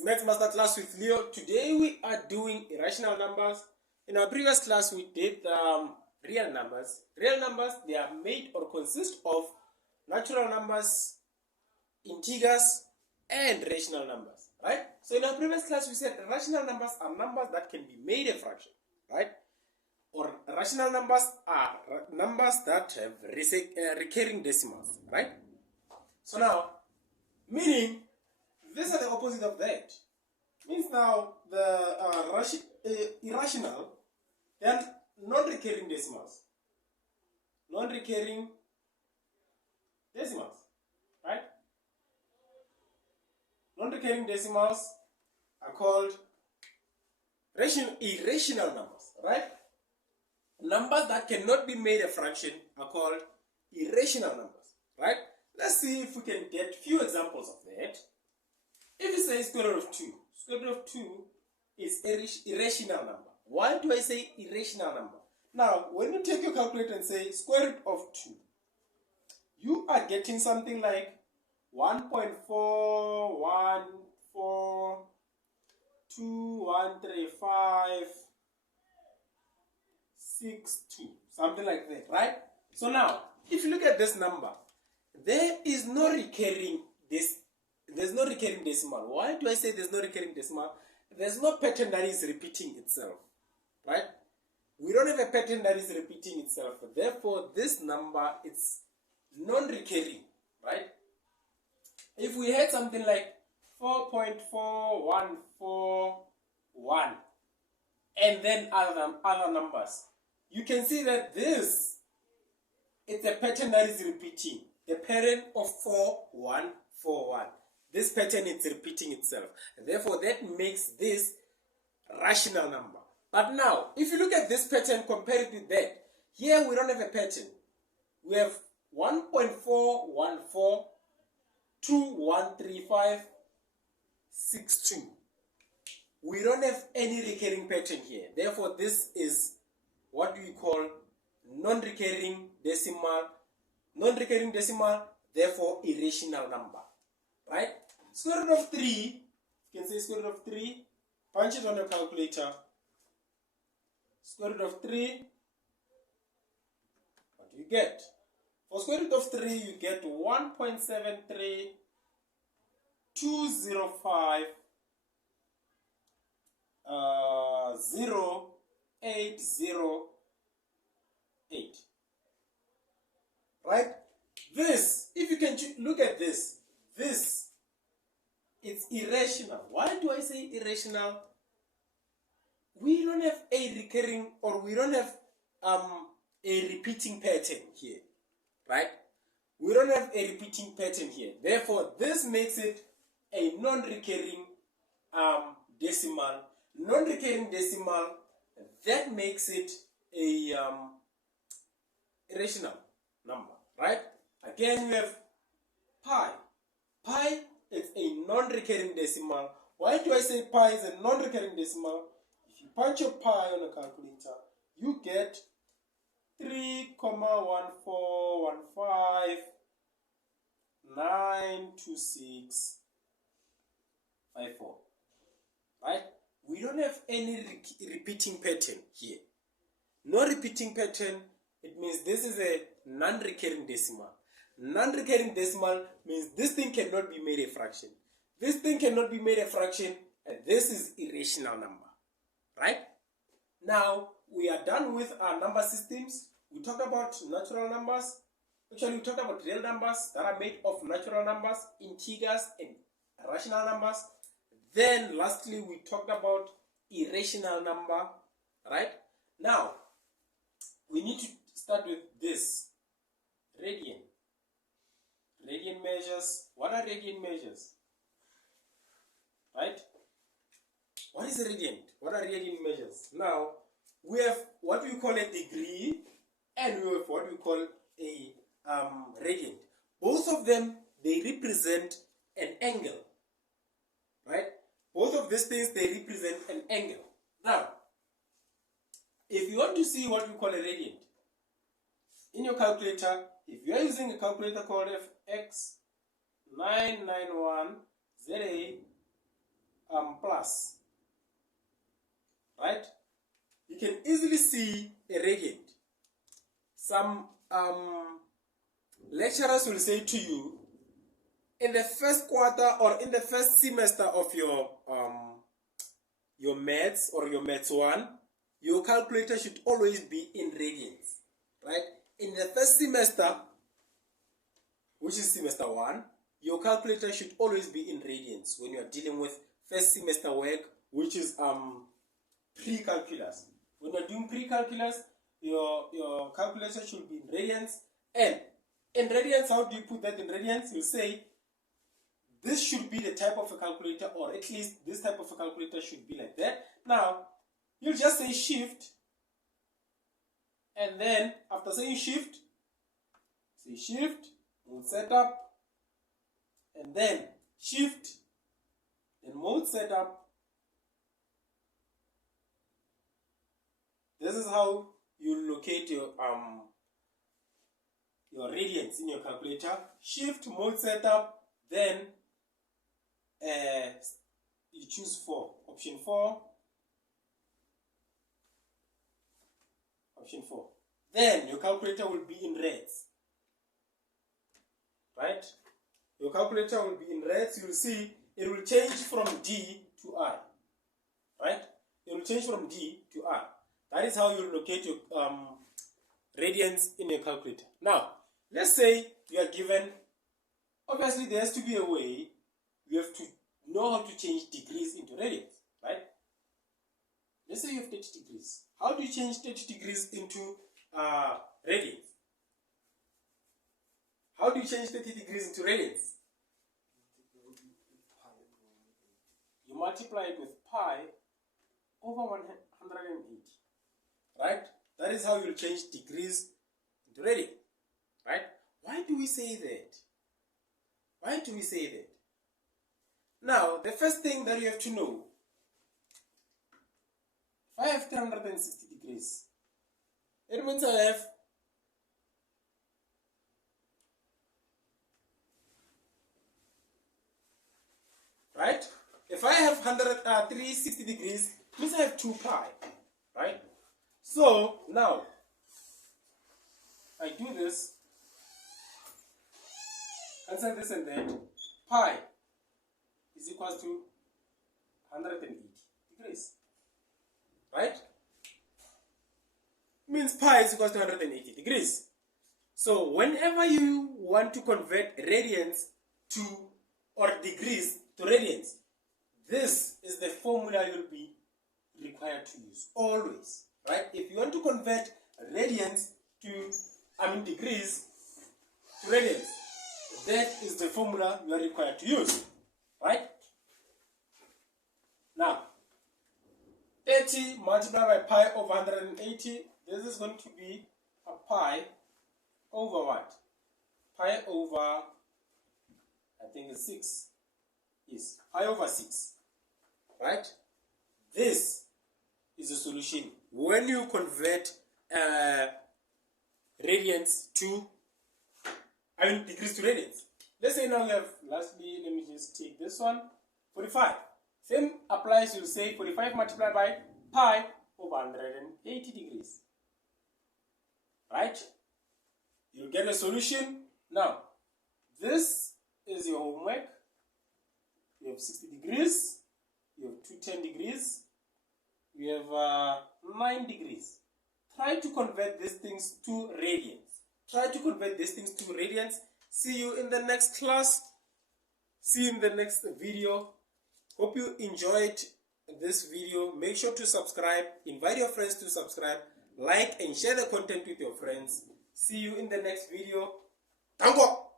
It's Maths Master Class with Leo. Today we are doing irrational numbers. In our previous class we did real numbers. Real numbers, they are made or consist of natural numbers, integers, and rational numbers, right? So in our previous class we said rational numbers are numbers that can be made a fraction, right? Or rational numbers are numbers that have recurring decimals, right? So now, meaning these are the opposite of that. Means now the irrational, then non-recurring decimals. Non-recurring decimals, right? Non-recurring decimals are called irrational numbers, right? Numbers that cannot be made a fraction are called irrational numbers, right? Let's see if we can get few examples of that. If you say square root of 2, square root of 2 is irrational number. Why do I say irrational number? Now, when you take your calculator and say square root of 2, you are getting something like 1.414213562, something like that, right? So now, if you look at this number, there is no recurring there's no recurring decimal. Why do I say there's no recurring decimal? There's no pattern that is repeating itself, right? We don't have a pattern that is repeating itself. Therefore, this number is non-recurring, right? If we had something like 4.4141 and then other numbers, you can see that it's a pattern that is repeating. The pattern of 4141. This pattern is repeating itself. Therefore, that makes this rational number. But now, if you look at this pattern, compare it with that. Here we don't have a pattern. We have 1.414213562. We don't have any recurring pattern here. Therefore, this is what we call non-recurring decimal. Non-recurring decimal, therefore irrational number. Right? Square root of 3, you can say square root of 3, punch it on your calculator. Square root of 3, what do you get? For square root of 3, you get 1.73205 right? This, if you can look at this, it's irrational. Why do I say irrational? We don't have a recurring, or we don't have a repeating pattern here, right? We don't have a repeating pattern here. Therefore, this makes it a non-recurring decimal. Non-recurring decimal, that makes it a irrational number, right? Again, we have pi. Pi is a non-recurring decimal. Why do I say pi is a non-recurring decimal? If you punch your pi on a calculator, you get 3,141592654. Right? We don't have any repeating pattern here. No repeating pattern. It means this is a non-recurring decimal. Non-recurring decimal means this thing cannot be made a fraction. This thing cannot be made a fraction, and this is irrational number. Right? Now, we are done with our number systems. We talked about natural numbers. Actually, we talked about real numbers that are made of natural numbers, integers, and rational numbers. Then, lastly, we talked about irrational number. Right? Now, we need to start with this. Radian. Radian measures. What are radian measures? Right? What is a radian? What are radian measures? Now, we have what we call a degree and we have what we call a radian. Both of them, they represent an angle. Right? Both of these things, they represent an angle. Now, if you want to see what we call a radian, in your calculator, if you are using a calculator called FX991ZA plus, right? You can easily see a radian. Some lecturers will say to you, in the first quarter or in the first semester of your maths or your maths 1, your calculator should always be in radians, right? In the first semester, which is semester 1, your calculator should always be in radians when you are dealing with first semester work, which is pre-calculus. When you're doing pre-calculus, your calculator should be in radians. And in radians, how do you put that in radians? You say, this should be the type of a calculator, or at least this type of a calculator should be like that. Now, you'll just say shift, and then after saying shift, say shift, mode setup, and then shift, then mode setup. This is how you locate your radians in your calculator. Shift, mode setup, then you choose 4, option 4, option 4. Then your calculator will be in reds, right? Your calculator will be in reds. You'll see it will change from D to R, right? It will change from D to R. That is how you locate your radians in your calculator. Now, let's say you are given, obviously there has to be a way. You have to know how to change degrees into radians, right? Let's say you have 30 degrees. How do you change 30 degrees into radians? How do you change 30 degrees into radians? You multiply it with pi over 180, right? That is how you change degrees into radians, right? Why do we say that? Why do we say that? Now, the first thing that you have to know, if I have 360 degrees, it means I have right? If I have 360 degrees, it means I have 2 pi, right? So now I do this, cancel this and that, pi is equals to 180 degrees, right? Means pi is equals to 180 degrees. So whenever you want to convert radians to, or degrees to radians, this is the formula you'll be required to use always, right? If you want to convert radians to, degrees to radians, that is the formula you are required to use, right? Now, 30 multiplied by pi over 180, this is going to be a pi over what? Pi over, I think it's 6. Yes, pi over 6, right? This is the solution when you convert radians to, degrees to radians. Let's say now we have, lastly, let me just take this one, 45. Same applies, you'll say 45 multiplied by pi over 180 degrees, right? You'll get a solution. Now, this is your homework. You have 60 degrees, you have 210 degrees, you have 9 degrees. Try to convert these things to radians. Try to convert these things to radians. See you in the next class. See you in the next video. Hope you enjoyed this video. Make sure to subscribe. Invite your friends to subscribe. Like and share the content with your friends. See you in the next video. Tango!